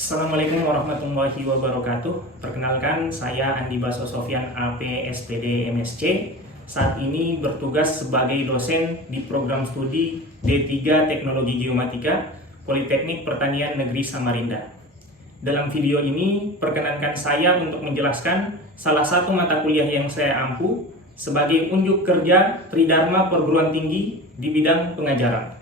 Assalamualaikum warahmatullahi wabarakatuh. Perkenalkan, saya Andi Baso Sofyan, AP SPD MSc. Saat ini bertugas sebagai dosen di program studi D3 Teknologi Geomatika Politeknik Pertanian Negeri Samarinda. Dalam video ini, perkenankan saya untuk menjelaskan salah satu mata kuliah yang saya ampu sebagai unjuk kerja Tridharma Perguruan Tinggi di bidang pengajaran.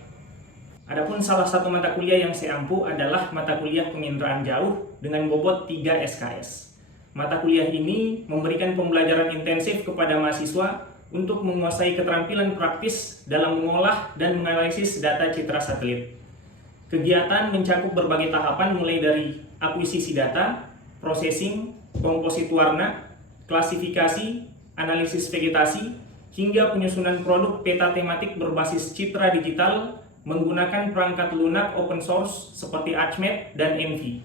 Adapun salah satu mata kuliah yang saya ampu adalah mata kuliah penginderaan jauh dengan bobot 3 SKS. Mata kuliah ini memberikan pembelajaran intensif kepada mahasiswa untuk menguasai keterampilan praktis dalam mengolah dan menganalisis data citra satelit. Kegiatan mencakup berbagai tahapan mulai dari akuisisi data, processing, komposit warna, klasifikasi, analisis vegetasi, hingga penyusunan produk peta tematik berbasis citra digital menggunakan perangkat lunak open source seperti ArchMap dan Envy,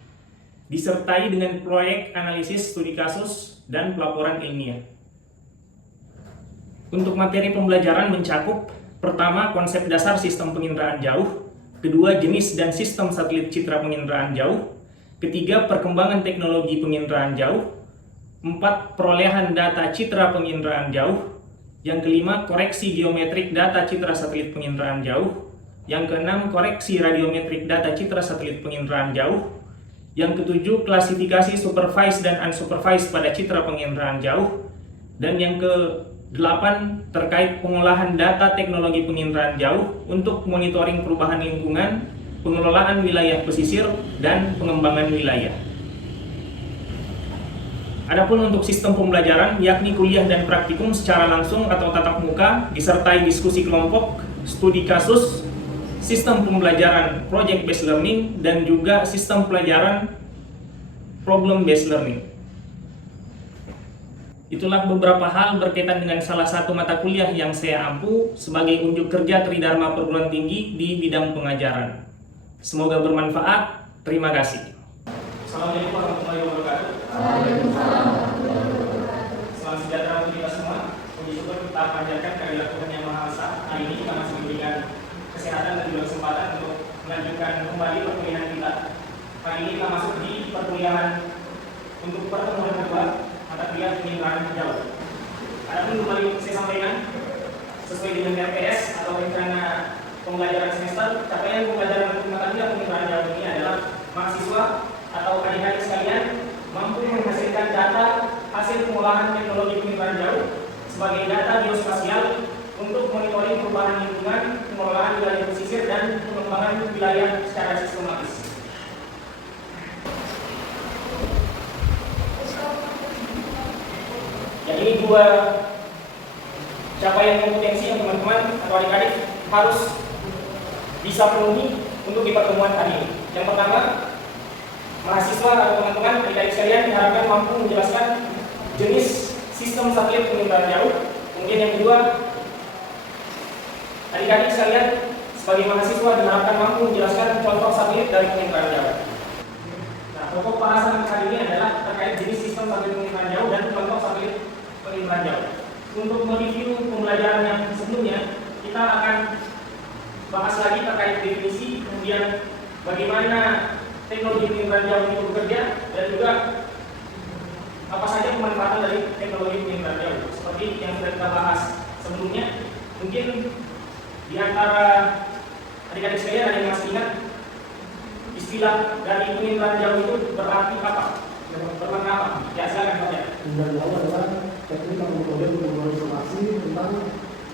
disertai dengan proyek analisis studi kasus dan pelaporan ilmiah. Untuk materi pembelajaran mencakup: pertama, konsep dasar sistem penginderaan jauh; kedua, jenis dan sistem satelit citra penginderaan jauh; ketiga, perkembangan teknologi penginderaan jauh; empat, perolehan data citra penginderaan jauh; yang kelima, koreksi geometrik data citra satelit penginderaan jauh; yang keenam, koreksi radiometrik data citra satelit penginderaan jauh; yang ketujuh, klasifikasi supervised dan unsupervised pada citra penginderaan jauh; dan yang ke-8, terkait pengolahan data teknologi penginderaan jauh untuk monitoring perubahan lingkungan, pengelolaan wilayah pesisir, dan pengembangan wilayah. Adapun untuk sistem pembelajaran, yakni kuliah dan praktikum secara langsung atau tatap muka, disertai diskusi kelompok, studi kasus, sistem pembelajaran project based learning, dan juga sistem pelajaran problem based learning. Itulah beberapa hal berkaitan dengan salah satu mata kuliah yang saya ampu sebagai unjuk kerja Tridharma Perguruan Tinggi di bidang pengajaran. Semoga bermanfaat. Terima kasih. Assalamualaikum warahmatullahi wabarakatuh. Waalaikumsalam. Salam sejahtera untuk kita semua. Puji syukur kita panjatkan kehadirat Tuhan Yang Maha Esa. Hari ini kita masih diberikan kesehatan dan juga kesempatan untuk melanjutkan kembali perkuliahan kita. Hari ini kita masuk di perkuliahan untuk pertemuan kedua, mata kuliah penginderaan jauh. Adapun kembali saya sampaikan, sesuai dengan RPS atau rencana pembelajaran semester, capaian pembelajaran untuk mata kuliah penginderaan jauh ini adalah mahasiswa atau adik-adik sekalian mampu menghasilkan data hasil pengolahan teknologi penginderaan jauh sebagai data geospasial untuk monitoring perubahan lingkungan, pengelolaan wilayah pesisir, dan pengembangan wilayah secara sistematis. Jadi ini dua capaian kompetensi yang teman-teman atau adik-adik harus bisa penuhi untuk di pertemuan hari ini. Yang pertama, mahasiswa atau teman-teman adik-adik sekalian diharapkan mampu menjelaskan jenis sistem satelit penginderaan jauh. Kemudian yang kedua, adik-adik sekalian sebagai mahasiswa diharapkan mampu menjelaskan contoh satelit dari penginderaan jauh. Nah, pokok bahasan kali ini adalah terkait jenis sistem satelit penginderaan jauh dan contoh satelit penginderaan jauh. Untuk mereview pembelajaran yang sebelumnya, kita akan bahas lagi terkait definisi, kemudian bagaimana teknologi penginderaan jauh itu bekerja, dan juga apa saja pemanfaatan dari teknologi penginderaan jauh. Seperti yang sudah kita bahas sebelumnya, mungkin di antara adik-adik sekalian ada yang masih ingat istilah dari penginderaan jauh itu berarti apa? Bermakna apa? Ya, silakan Pak. Penginderaan jauh adalah teknik atau metode pengumpulan informasi tentang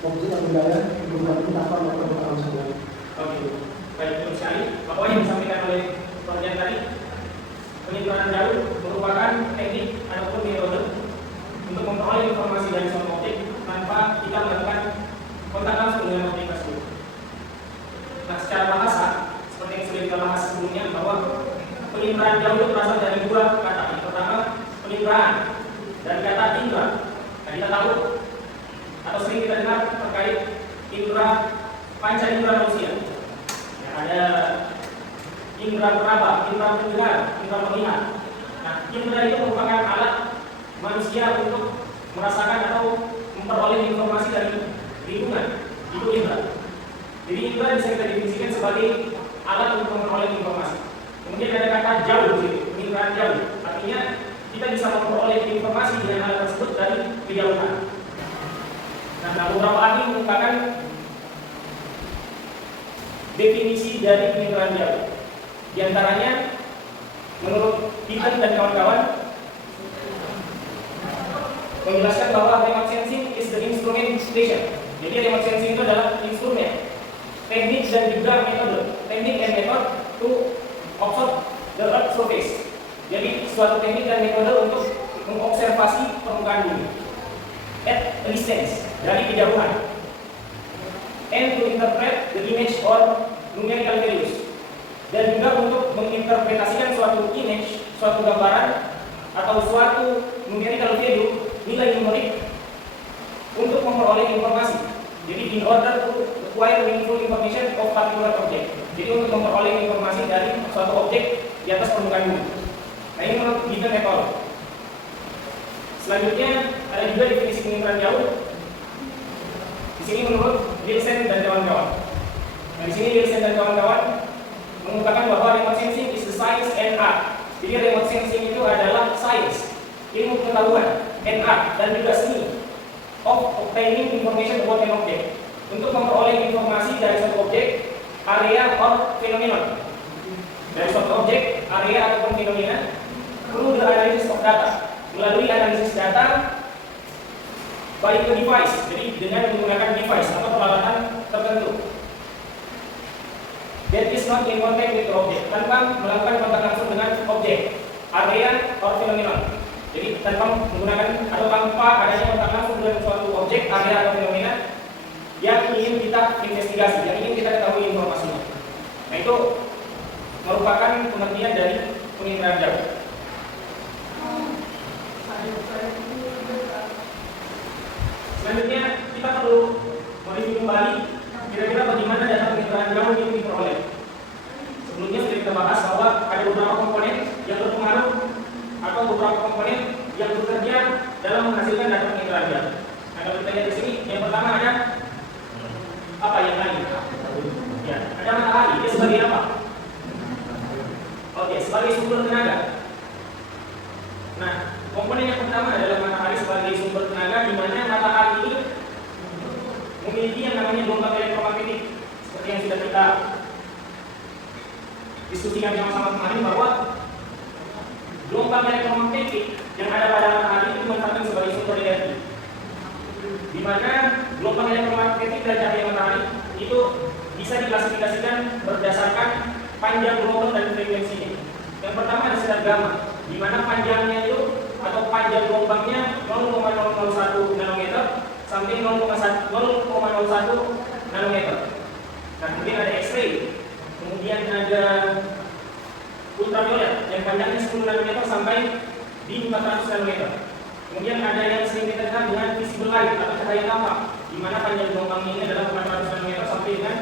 objek atau wilayah informasi tanpa melakukan pengawasan. Oke, baik, betul sekali. Bahwa yang disampaikan oleh Prof. tadi, penginderaan jauh merupakan teknik ataupun metode untuk memperoleh informasi dari suatu objek tanpa kita melakukan kontak langsung dengan objek tersebut. Nah, secara bahasa, seperti yang sudah kita bahas sebelumnya, bahwa penginderaan jauh itu berasal dari dua kata. Yang pertama, penginderaan dari kata indra. Nah, kita tahu atau sering kita dengar terkait indra, panca indra manusia. Ya, ada indra peraba, indra pendengar, indra melihat. Nah, indra itu merupakan alat manusia untuk merasakan atau memperoleh informasi dari lingkungan. Itu indra. Jadi indra bisa kita definisikan sebagai alat untuk memperoleh informasi. Kemudian ada kata jauh, penginderaan jauh. Artinya kita bisa memperoleh informasi dengan hal tersebut dari kejauhan. Nah, beberapa ahli mengungkapkan definisi dari penginderaan jauh. Di antaranya, menurut Peter dan kawan-kawan, menjelaskan bahwa remote sensing is the instrumentation. Jadi remote sensing itu adalah instrumen, teknik dan juga metode. Teknik dan metode to observe the earth surface. Jadi suatu teknik dan metode untuk mengobservasi permukaan bumi at a distance, dari kejauhan, and to interpret the image or numerical values, dan juga untuk menginterpretasikan suatu image, suatu gambaran atau suatu numerical value, nilai numerik, untuk memperoleh informasi. Jadi in order to acquire meaningful information of particular object. Jadi untuk memperoleh informasi dari suatu objek di atas permukaan bumi. Nah, ini menurut kita metode. Selanjutnya ada juga definisi penginderaan jauh. Di sini menurut Nielsen dan kawan-kawan. Nah, di sini Nielsen dan kawan-kawan mengungkapkan bahwa remote sensing is the science and art. Jadi remote sensing itu adalah science, ilmu pengetahuan, and art, dan juga seni of obtaining information about an object. Untuk memperoleh informasi dari suatu objek, area, or phenomenon. Dari suatu objek, area, ataupun fenomena, perlu the analysis of data. Melalui analisis data by a device, jadi dengan menggunakan device atau peralatan tertentu. That is not in contact with the object, tanpa melakukan kontak langsung dengan objek, area, or phenomenon. Jadi tanpa menggunakan atau tanpa adanya kontak langsung dengan suatu objek, area, atau fenomena yang ingin kita investigasi, yang ingin kita ketahui informasinya. Nah, itu merupakan pengertian dari penginderaan jauh. Selanjutnya kita perlu mereview kembali kira-kira bagaimana data penginderaan jauh ini diperoleh. Sebelumnya sudah kita bahas bahwa ada beberapa komponen yang berpengaruh atau beberapa komponen yang bekerja dalam menghasilkan data penginderaan jauh. Nah, kalau kita lihat di sini, yang pertama ada apa yang lain? Ya, ada matahari. Dia sebagai apa? Oke, sebagai sumber tenaga. Nah, komponen yang pertama adalah matahari sebagai sumber tenaga, di mana matahari ini memiliki yang namanya gelombang elektromagnetik. Seperti yang sudah kita diskusikan sama-sama kemarin, bahwa gelombang elektromagnetik yang ada pada matahari itu dimanfaatkan sebagai sumber energi, di mana gelombang elektromagnetik dari cahaya matahari itu bisa diklasifikasikan berdasarkan panjang gelombang dan frekuensinya. Yang pertama ada sinar gamma, di mana panjangnya itu atau panjang gelombangnya 0,001 nanometer sampai 0,01 nanometer. Nah, kemudian ada X-ray, kemudian ada ultraviolet yang panjangnya 10 nanometer sampai di 400 nanometer. Kemudian ada yang sering kita kenal dengan visible light atau cahaya tampak, di mana panjang gelombangnya ini adalah 400 nanometer sampai dengan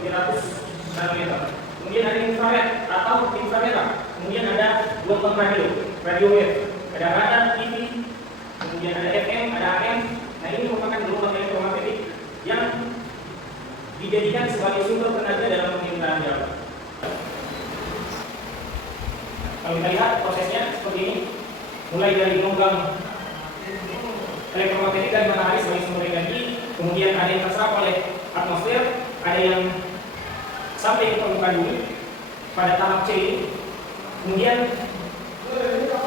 300 nanometer. Kemudian ada infrared atau inframerah. Kemudian ada gelombang radio wave. Ada radar, TV, kemudian ada FM, ada AM. Nah, ini merupakan gelombang elektromagnetik yang dijadikan sebagai sumber tenaga dalam penginderaan jauh. Kalau kita lihat prosesnya seperti ini, mulai dari gelombang elektromagnetik dari matahari sebagai sumber energi, kemudian ada yang terserap oleh atmosfer, ada yang sampai ke permukaan bumi pada tahap C ini. Kemudian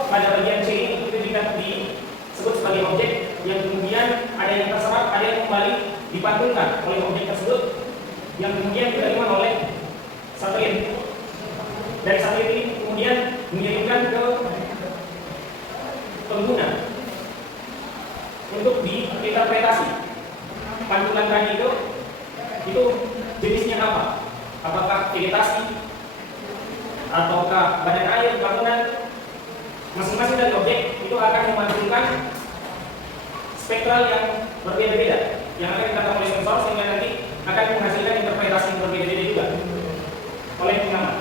pada bagian C ini itu disebut sebagai objek yang kemudian ada yang terserap, ada yang kembali dipantulkan oleh objek tersebut yang kemudian diterima oleh satelit. Dari satelit ini kemudian mengirimkan ke pengguna untuk diinterpretasi. Pantulan tadi itu jenisnya apa? Apakah vegetasi ataukah badan air, bangunan? Masing-masing dari objek itu akan memantulkan spektral yang berbeda-beda yang akan dikatakan oleh sensor, sehingga nanti akan menghasilkan interpretasi yang berbeda-beda juga oleh pengamat.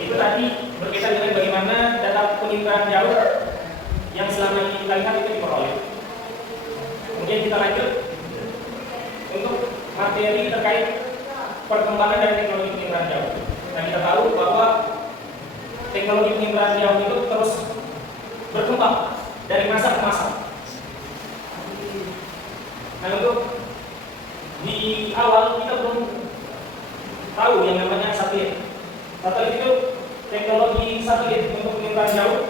Itu tadi berkaitan dengan bagaimana data penginderaan jauh yang selama ini kita lihat itu diperoleh. Kemudian kita lanjut untuk materi terkait perkembangan dari teknologi penginderaan jauh. Nah, kita tahu bahwa teknologi penginderaan jauh itu terus berkembang dari masa ke masa. Nah, untuk di awal kita belum tahu yang namanya satelit. Satelit itu teknologi satelit untuk penginderaan jauh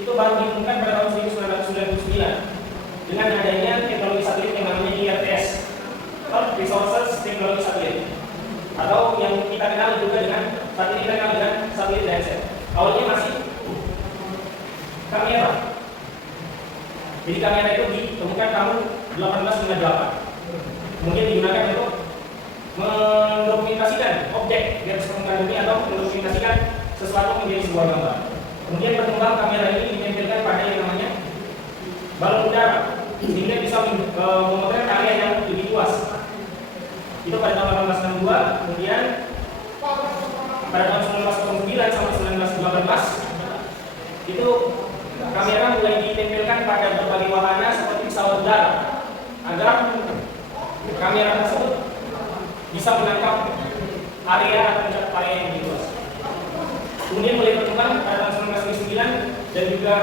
itu baru ditemukan pada tahun 1999 dengan adanya teknologi satelit yang namanya IRTS, Earth Resources Technology Satellite, atau yang kita kenal juga dengan saat ini kita kenal dengan satelit Landsat. Awalnya masih kamera. Jadi kamera itu ditemukan tahun 1898. Kemudian digunakan untuk mendokumentasikan objek di atas permukaan bumi atau mendokumentasikan sesuatu menjadi sebuah gambar. Kemudian berkembang kamera ini ditempelkan pada yang namanya balon udara sehingga bisa memotret area yang lebih luas. Itu pada tahun 1862, kemudian pada tahun 1909 sampai 1918 itu kamera mulai ditempelkan pada berbagai wahana seperti pesawat udara agar kamera tersebut bisa menangkap area atau mencakup area yang lebih luas. Kemudian mulai berkembang pada tahun 1909 dan juga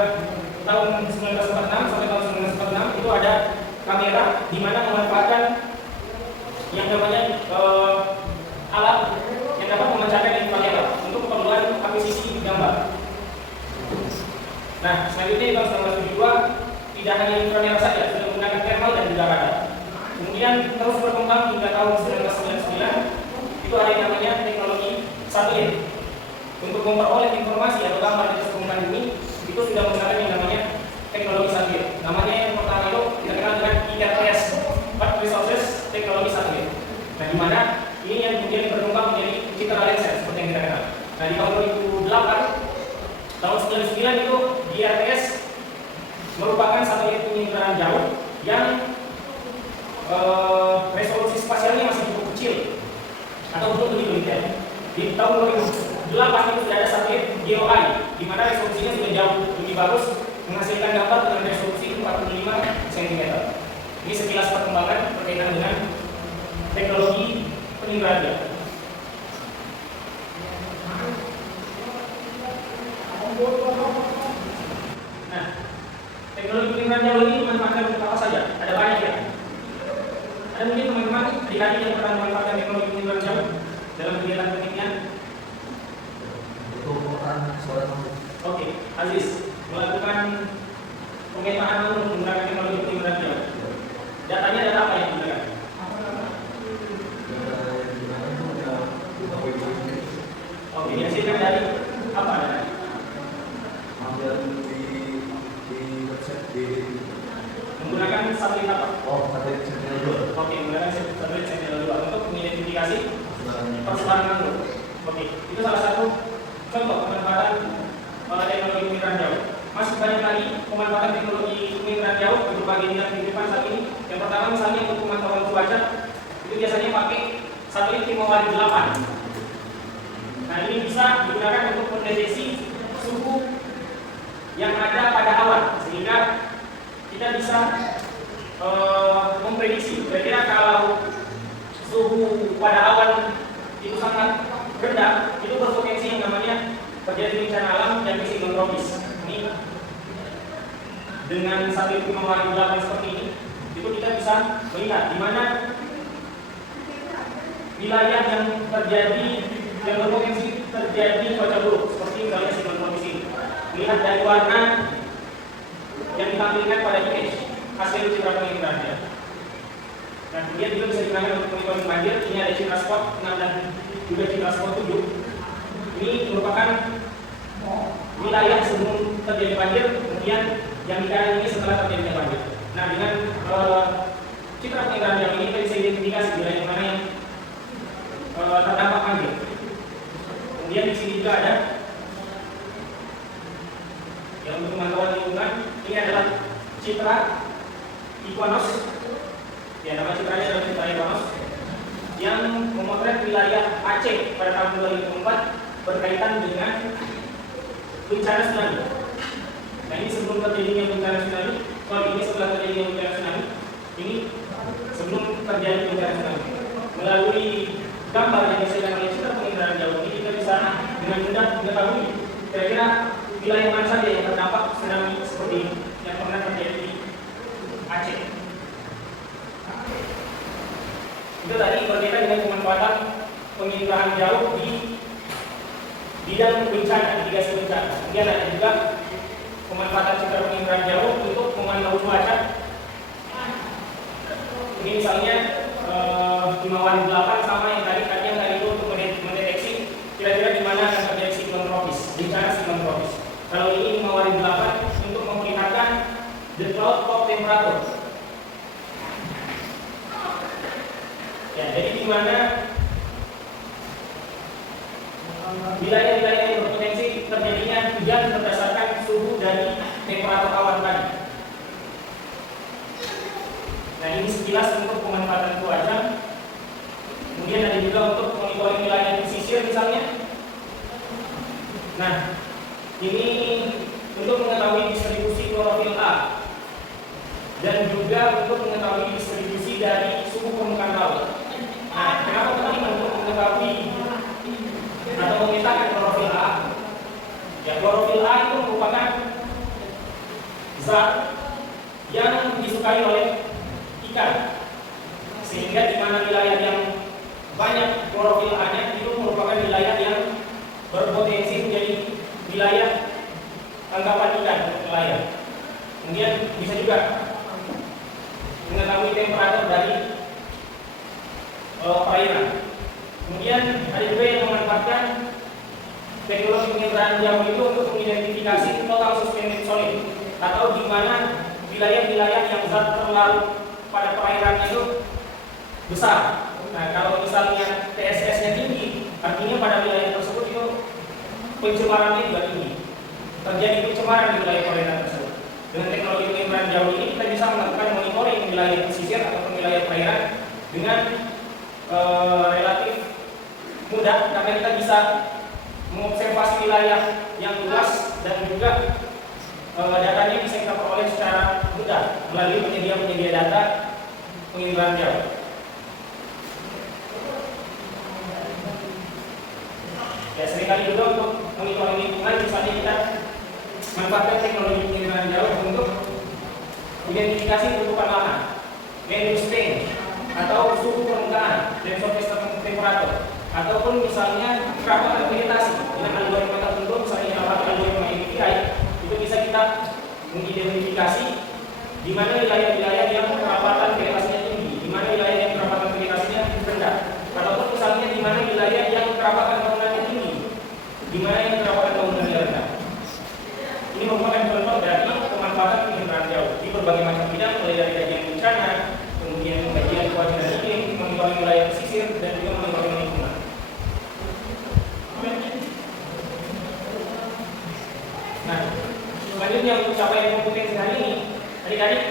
tahun 1946 sampai tahun 1946 itu ada kamera di mana memanfaatkan yang namanya alat yang dapat memancarkan inframerah untuk keperluan akuisisi gambar. Nah, selanjutnya di tahun 1972 tidak hanya inframerah saja, sudah menggunakan thermal dan juga radar. Kemudian terus berkembang hingga tahun 1999 itu ada yang namanya teknologi satelit. Untuk memperoleh informasi atau gambar dari permukaan bumi itu sudah menggunakan yang namanya teknologi satelit. Namanya yang pertama itu kita kenal dengan IRTS, Earth Resources Technology Satellite. Nah, di mana ini yang kemudian berkembang menjadi Citra Landsat seperti yang kita kenal. Nah, di tahun 2008, tahun 99 itu IRTS merupakan satelit penginderaan jauh yang resolusi spasialnya masih cukup kecil atau belum begitu detail. Di tahun 2008 itu sudah ada satelit GeoEye, di mana resolusinya sudah jauh lebih bagus, menghasilkan gambar dengan resolusi 45 cm. Ini sekilas perkembangan berkaitan dengan teknologi penginderaan jauh. Nah, teknologi penginderaan jauh ini dimanfaatkan untuk apa saja? Ada banyak ya. Ada mungkin teman-teman adik-adik yang pernah memanfaatkan teknologi penginderaan jauh dalam kegiatan penelitian? Oke, Aziz, melakukan pemetaan menggunakan teknologi penginderaan jauh. Datanya data apa yang digunakan? Oke, dihasilkan dari apa datanya? Menggunakan satelit apa? Satelit Sentinel-2. Oke, menggunakan satelit Sentinel-2 untuk mengidentifikasi persebaran anggur. Oke, itu salah satu contoh pemanfaatan teknologi penginderaan jauh. Masih banyak lagi pemanfaatan teknologi penginderaan jauh di berbagai bidang kehidupan saat ini. Yang pertama misalnya untuk pemantauan cuaca, itu biasanya pakai satelit Himawari 8. Nah, ini bisa digunakan untuk mendeteksi suhu yang ada pada awan, sehingga kita bisa memprediksi kira-kira kalau suhu pada awan itu sangat rendah, itu berpotensi yang namanya terjadi bencana alam yang siklon tropis. Ini dengan satelit Himawari 8 seperti ini, itu kita bisa melihat di mana wilayah yang terjadi yang berpotensi terjadi cuaca buruk seperti misalnya siklon tropis ini. Lihat dari warna yang ditampilkan pada image hasil citra penginderaan jauh. Dan kemudian juga bisa digunakan untuk monitoring banjir. Ini ada citra spot 6 dan juga citra spot 7. Ini merupakan wilayah sebelum terjadi banjir, kemudian yang di kanan ini setelah terjadi banjir. Nah, dengan citra penginderaan jauh ini kita bisa identifikasi wilayah mana yang terdampak banjir. Kemudian di sini juga ada yang untuk pemantauan lingkungan. Ini adalah citra Iguanos. Ya, nama citranya adalah citra Iguanos yang memotret wilayah Aceh pada tahun 2004 berkaitan dengan bencana tsunami. Nah, ini sebelum terjadinya bencana tsunami. Kalau ini setelah terjadinya bencana tsunami. Ini sebelum terjadi bencana tsunami. Melalui gambar yang dihasilkan oleh citra penginderaan jauh ini, kita bisa dengan mudah mengetahui kira-kira wilayah mana saja yang terdampak tsunami seperti yang pernah terjadi di Aceh. Itu tadi berkaitan dengan pemanfaatan penginderaan jauh di bidang bencana, mitigasi bencana. Kemudian ada juga pemanfaatan citra penginderaan jauh untuk memantau cuaca. Ini misalnya Himawan 8 sama yang tadi itu untuk mendeteksi kira-kira di mana akan terjadi siklon tropis, bencana siklon tropis. Kalau ini Himawan 8 untuk memperlihatkan the cloud top temperature. Ya, jadi di mana wilayah-wilayah yang berpotensi terjadinya hujan berdasarkan suhu dari temperatur awan tadi. Nah, ini sekilas untuk pemanfaatan cuaca. Kemudian ada juga untuk monitoring wilayah pesisir misalnya. Nah, ini untuk mengetahui distribusi klorofil A dan juga untuk mengetahui distribusi dari suhu permukaan laut. Nah, kenapa penting untuk mengetahui atau memetakan klorofil A? Ya, klorofil A itu merupakan zat yang disukai oleh ikan, sehingga di mana wilayah yang banyak klorofil A-nya itu merupakan wilayah yang berpotensi menjadi wilayah tangkapan ikan untuk nelayan. Kemudian bisa juga mengetahui temperatur dari perairan. Kemudian ada juga yang memanfaatkan teknologi penginderaan jauh itu untuk mengidentifikasi total suspended solid, atau di mana wilayah-wilayah yang zat terlarut pada perairan itu besar. Nah, kalau misalnya TSS-nya tinggi, artinya pada wilayah tersebut itu pencemarannya juga tinggi. Terjadi pencemaran di wilayah perairan tersebut. Dengan teknologi penginderaan jauh ini kita bisa melakukan monitoring wilayah pesisir ataupun wilayah perairan dengan relatif mudah, karena kita bisa mengobservasi wilayah yang luas dan juga datanya bisa kita peroleh secara mudah melalui penyedia-penyedia data penginderaan jauh. Ya, seringkali juga untuk monitoring lingkungan, misalnya kita manfaatkan teknologi penginderaan jauh untuk identifikasi tutupan lahan, land stain, atau suhu permukaan dan surface temperature, ataupun misalnya kerapatan vegetasi dengan algoritma tertentu, misalnya algoritma MBTI, itu bisa kita mengidentifikasi di mana wilayah-wilayah yang kerapatan vegetasinya tinggi, di mana wilayah yang kerapatan vegetasinya rendah, ataupun misalnya di mana wilayah yang kerapatan bangunannya tinggi, di mana yang kerapatan bangunannya rendah. Ini merupakan contoh dari pemanfaatan penginderaan jauh di berbagai macam bidang, mulai dari kajian bencana, kemudian kajian cuaca dan iklim, monitoring wilayah pesisir, dan juga monitoring lingkungan. Nah, selanjutnya untuk capaian kompetensi hari ini, adik-adik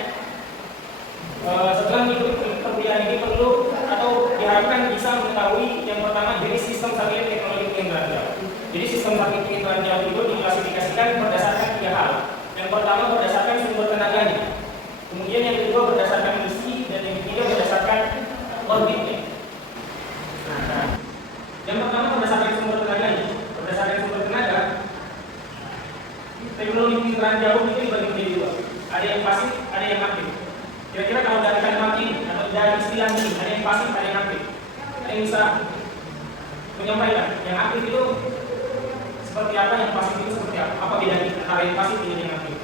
setelah mengikuti perkuliahan ini perlu atau diharapkan bisa mengetahui yang pertama jenis sistem satelit teknologi penginderaan jauh. Jadi sistem satelit penginderaan jauh itu diklasifikasikan berdasarkan 3 hal. Yang pertama berdasarkan sumber tenaganya, kemudian yang kedua berdasarkan misi, dan yang ketiga berdasarkan orbitnya. Nah, yang pertama berdasarkan sumber tenaganya. Berdasarkan sumber tenaga, teknologi penginderaan jauh itu dibagi menjadi 2. Ada yang pasif, ada yang aktif. Kira-kira kalau dari kalimat ini atau dari istilah ini, ada yang pasif, ada yang aktif. Ada yang bisa menyampaikan yang aktif itu seperti apa, yang pasif itu seperti apa? Apa bedanya antara yang pasif dengan yang aktif?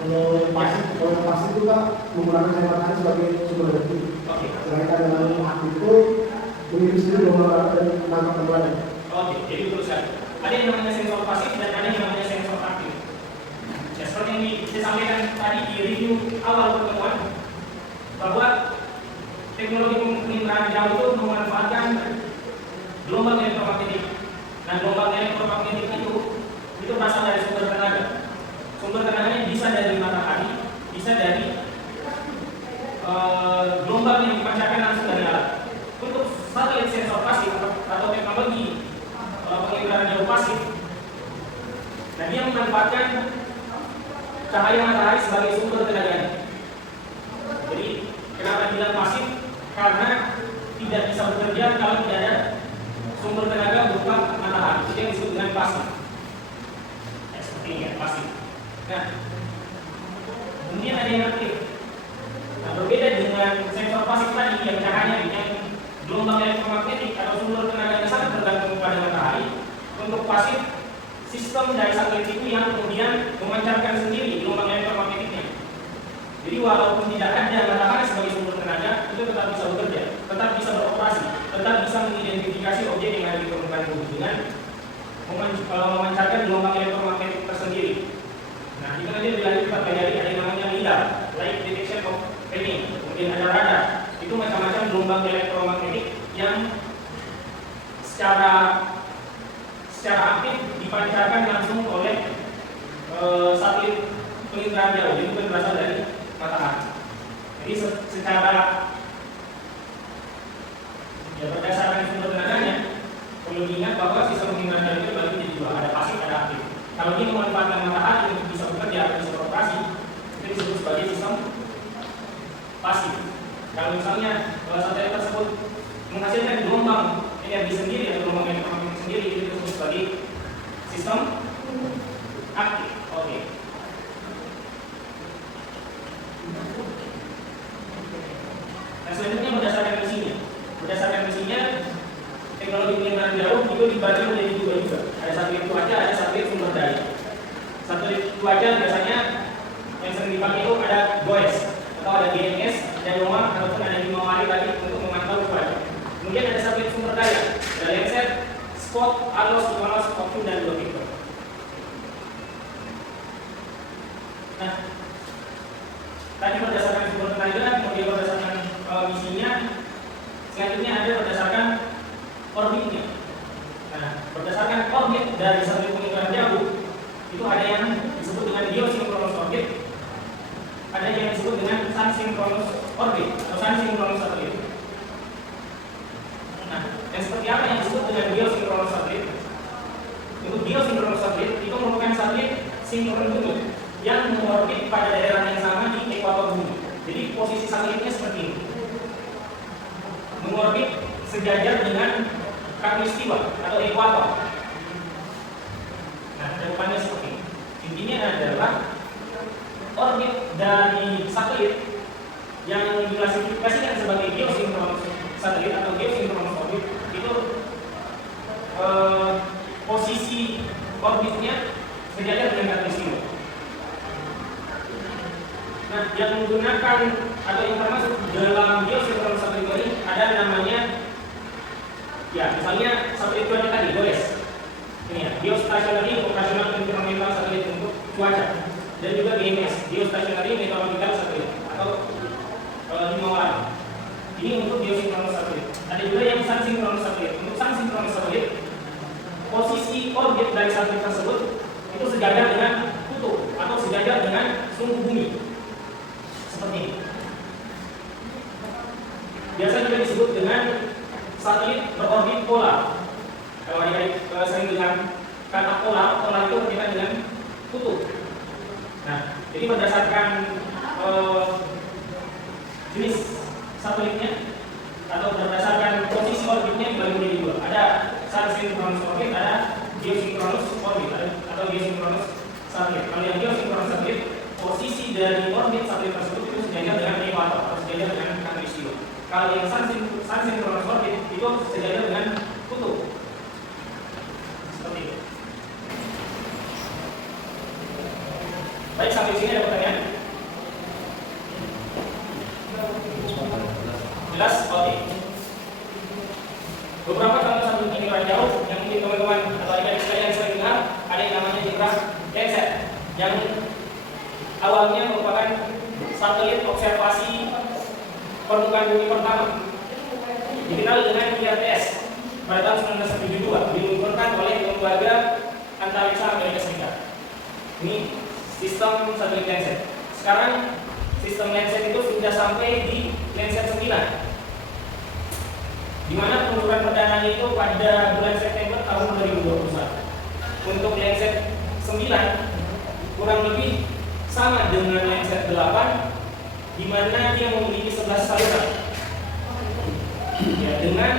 Kalau yang pasif itu kan menggunakan tembakan sebagai sumber energi. Oke. Sedangkan yang aktif itu mengirim sendiri gelombang dan menangkap tembakan. Oke, jadi betul sekali. Ada yang namanya sensor pasif dan ada yang namanya sensor aktif. Ya, seperti yang disampaikan tadi di review awal pertemuan, bahwa teknologi penginderaan jauh itu memanfaatkan gelombang elektromagnetik. Nah, gelombang elektromagnetik itu berasal dari sumber tenaga. Sumber tenaganya bisa dari matahari, bisa dari gelombang yang dipancarkan langsung dari alat. Untuk satelit sensor pasif atau teknologi penginderaan jauh pasif, nah dia memanfaatkan cahaya matahari sebagai sumber tenaganya. Jadi kenapa bilang pasif? karena tidak bisa bekerja kalau tidak ada sumber tenaga berupa matahari. Itu yang disebut dengan pasif. Seperti ini ya, pasif. Nah, kemudian ada yang aktif. Nah, berbeda dengan sensor pasif tadi yang cahaya yang gelombang elektromagnetik atau sumber tenaga yang sangat bergantung pada matahari. Untuk pasif, sistem dari satelit itu yang kemudian memancarkan sendiri gelombang elektromagnetiknya. Jadi walaupun tidak ada matahari sebagai sumber tenaga, itu tetap bisa bekerja, tetap bisa beroperasi, tetap bisa mengidentifikasi objek yang ada di permukaan bumi dengan memancarkan gelombang elektromagnetik tersendiri. Nah, itu nanti dilanjut pelajari ada yang namanya LIDAR, Light Detection of Fading. Kemudian ada radar. Itu macam-macam gelombang elektromagnetik yang secara aktif dipancarkan langsung oleh satelit penginderaan jauh. Jadi bukan berasal dari matahari. Jadi secara ya berdasarkan sumber tenaganya, perlu diingat bahwa sistem penginderaan jauh itu dibagi menjadi dua, ada pasif, ada aktif. Kalau dia memanfaatkan matahari untuk bisa bekerja atau bisa beroperasi, itu disebut sebagai sistem pasif. Kalau misalnya satelit tersebut menghasilkan gelombang energi sendiri atau gelombang elektromagnetik sendiri, itu disebut sebagai sistem aktif. Oke. Nah, selanjutnya berdasarkan misinya, teknologi penginderaan jauh itu dibagi menjadi dua juga. Ada satelit cuaca, ada satelit sumber daya. Satelit cuaca biasanya yang sering dipakai itu ada GOES atau ada GMS, ada NOAA ataupun ada Himawari tadi untuk memantau cuaca. Kemudian ada satelit sumber daya, ada Landsat, Spot, ALOS, UMALOS, OVU dan Logico. Nah, tadi berdasarkan sumber tenaga, kemudian berdasarkan misinya, selanjutnya ada berdasarkan orbitnya. Nah, berdasarkan orbit dari satelit penginderaan jauh, itu ada yang disebut dengan geosinkronous orbit, ada yang disebut dengan sun-synchronous orbit atau sun-synchronous satelit. Nah, yang seperti apa yang disebut dengan geosinkronous satelit? Untuk geosinkronous satelit itu merupakan satelit sinkron bumi yang mengorbit pada daerah yang sama di ekuator bumi. Jadi posisi satelitnya seperti ini, mengorbit sejajar dengan khatulistiwa atau ekuator. Nah, depannya seperti ini. Intinya adalah orbit dari satelit yang diklasifikasikan sebagai geosinkronous satelit atau geosinkronous orbit itu posisi orbitnya sejajar dengan khatulistiwa. Nah, yang menggunakan atau yang termasuk dalam geosinkronous satelit ini ada namanya, ya misalnya satelit cuaca tadi, GOES. Ini ya, Geostationary Operational Environmental Satellite untuk cuaca, dan juga GMS, Geostationary Meteorological Satellite atau Himawari. Ini untuk geosinkronous satelit. Ada juga yang sun-synchronous satelit. Untuk sun-synchronous satelit, posisi orbit dari satelit tersebut itu sejajar dengan kutub atau sejajar dengan sumbu bumi. Seperti ini. Biasa juga disebut dengan satelit berorbit polar. Kalau adik-adik sering dengar kata polar itu berkaitan dengan kutub. Nah, jadi berdasarkan jenis satelitnya atau berdasarkan posisi orbitnya dibagi menjadi dua. Ada sun-synchronous orbit, ada geosinkronous orbit atau geosinkronous satelit. Kalau yang geosinkronous satelit, posisi dari orbit satelit tersebut itu sejajar dengan ekuator atau sejajar dengan khatulistiwa. Kalau yang sun-synchronous orbit itu sejajar dengan kutub. Seperti itu. Baik, sampai sini ada pertanyaan? Jelas? Oke. Beberapa contoh satelit penginderaan jauh yang mungkin teman-teman atau adik-adik sekalian sering dengar, ada yang namanya juga Landsat, yang awalnya merupakan satelit observasi permukaan bumi pertama, dikenal dengan IRTS pada tahun 1972, diluncurkan oleh lembaga antariksa Amerika Serikat. Ini sistem satelit Landsat. Sekarang sistem Landsat itu sudah sampai di Landsat 9, di mana peluncuran perdananya itu pada bulan September tahun 2021. Untuk Landsat 9 kurang lebih sama dengan Landsat 8, di mana dia memiliki 11 saluran. dengan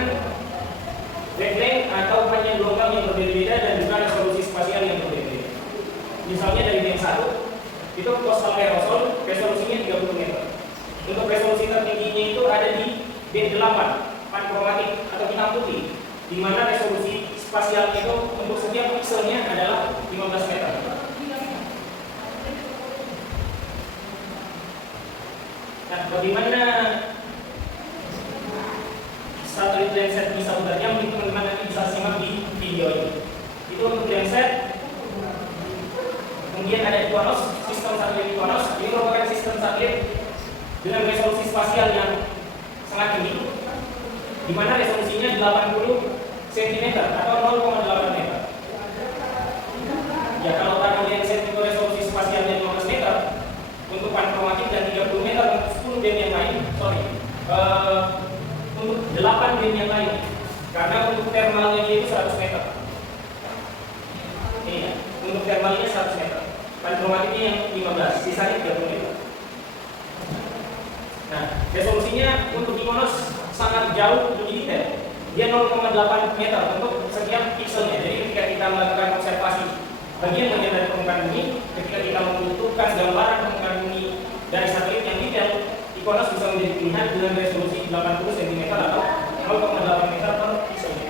wavelength atau panjang gelombang yang berbeda-beda dan juga resolusi spasial yang berbeda-beda. Misalnya dari band 1 itu coastal aerosol resolusinya 30 meter. Untuk resolusi tertingginya itu ada di band 8 pankromatik atau hitam putih, di mana resolusi spasialnya itu untuk setiap pikselnya adalah 15 meter. Nah, bagaimana satelit Landsat bisa bekerja? Mungkin teman-teman nanti bisa simak di video ini. Itu untuk Landsat. Kemudian ada Iconos, sistem satelit Iconos. Ini merupakan sistem satelit dengan resolusi spasial yang sangat tinggi, di mana resolusinya 80 cm atau 0,8 meter. Ya, kalau tadi Landsat itu resolusi spasialnya 15 meter untuk pankromatik dan 30 meter untuk 10 band yang lain, untuk 8 band yang lain, karena untuk thermalnya itu 100 meter. Ini ya, untuk thermalnya 100 meter, pankromatiknya yang 15, sisanya 30 meter. Nah, resolusinya untuk Iconos sangat jauh lebih detail. Dia 0,8 meter untuk setiap pikselnya. Jadi ketika kita melakukan observasi bagian-bagian dari permukaan bumi, ketika kita membutuhkan gambaran permukaan bumi dari satelit yang detail, Iconos bisa menjadi pilihan dengan resolusi 80 cm atau 0,8 meter per pikselnya.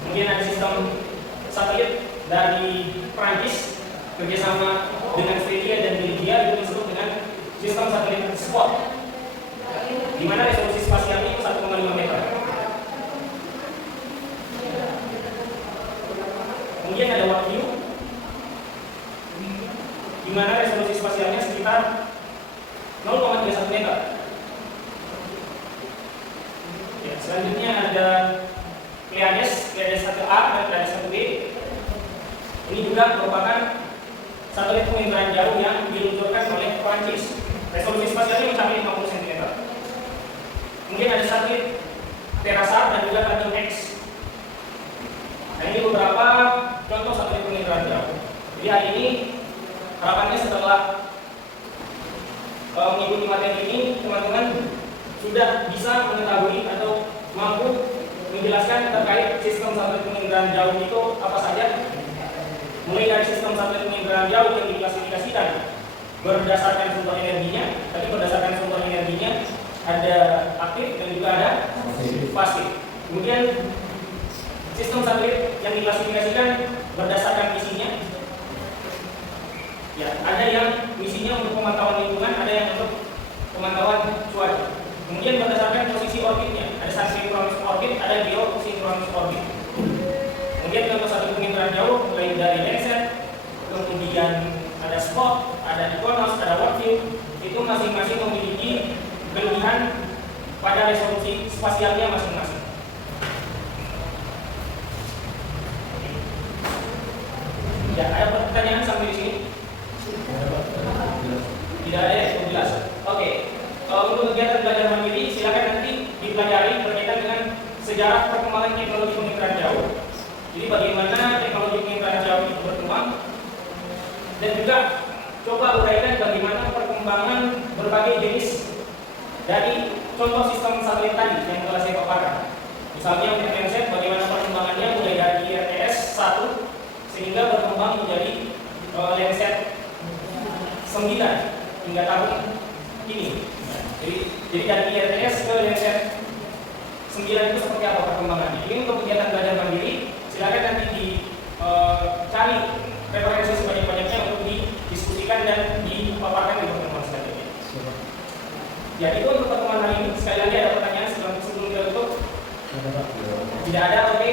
Kemudian ada sistem satelit dari Prancis kerjasama dengan Swedia dan Belgia, itu disebut dengan sistem satelit SPOT, di mana resolusi spasialnya itu 1,5 meter. Kemudian ada WACU, di mana resolusi spasialnya sekitar 0,31 meter. Ya, selanjutnya ada Pleiades 1A dan Pleiades 1B. Ini juga merupakan satelit penginderaan jauh yang diluncurkan oleh Prancis. Resolusi spasialnya mencapai 50 cm. Kemudian ada satelit Terasat dan juga Target X. Nah, ini beberapa contoh satelit penginderaan jauh. Jadi hari ini harapannya setelah mengikuti materi ini, teman-teman sudah bisa mengetahui atau mampu menjelaskan terkait sistem satelit penginderaan jauh itu apa saja. Mulai dari sistem satelit penginderaan jauh yang diklasifikasikan berdasarkan sumber energinya. Tadi berdasarkan sumber energinya ada aktif dan juga ada pasif. Kemudian sistem satelit yang diklasifikasikan berdasarkan misinya. Ya, ada yang misinya untuk pemantauan lingkungan, ada yang untuk pemantauan cuaca. Kemudian berdasarkan posisi orbitnya, ada synchronous orbit, ada geosynchronous orbit. Kemudian contoh satelit penginderaan jauh mulai dari Landsat, kemudian ada SPOT, ada Iconos, ada WACU, itu masing-masing memiliki kelebihan pada resolusi spasialnya masing-masing. Ya, ada pertanyaan sampai di sini? Tidak ada ya, cukup jelas. Oke, untuk kegiatan belajar mandiri silakan nanti dipelajari berkaitan dengan sejarah perkembangan teknologi penginderaan jauh. Jadi bagaimana teknologi penginderaan jauh itu berkembang, dan juga coba uraikan bagaimana perkembangan berbagai jenis dari contoh sistem satelit tadi yang telah saya paparkan. Misalnya untuk Landsat, bagaimana perkembangannya mulai dari IRTS 1 sehingga berkembang menjadi Landsat 9 hingga tahun ini. Jadi dari IRTS ke Landsat 9 itu seperti apa perkembangannya. Ini untuk kegiatan belajar mandiri, silakan nanti dicari referensi sebanyak-banyaknya untuk didiskusikan dan dipaparkan di pertemuan selanjutnya. Ya, itu untuk pertemuan hari ini. Sekali lagi ada pertanyaan sebelum kita tutup? Tidak ada, oke.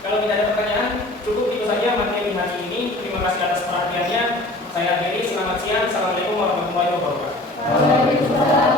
Kalau tidak ada pertanyaan, cukup itu saja materi hari ini. Terima kasih atas perhatiannya. Saya akhiri, selamat siang. Assalamualaikum warahmatullahi wabarakatuh.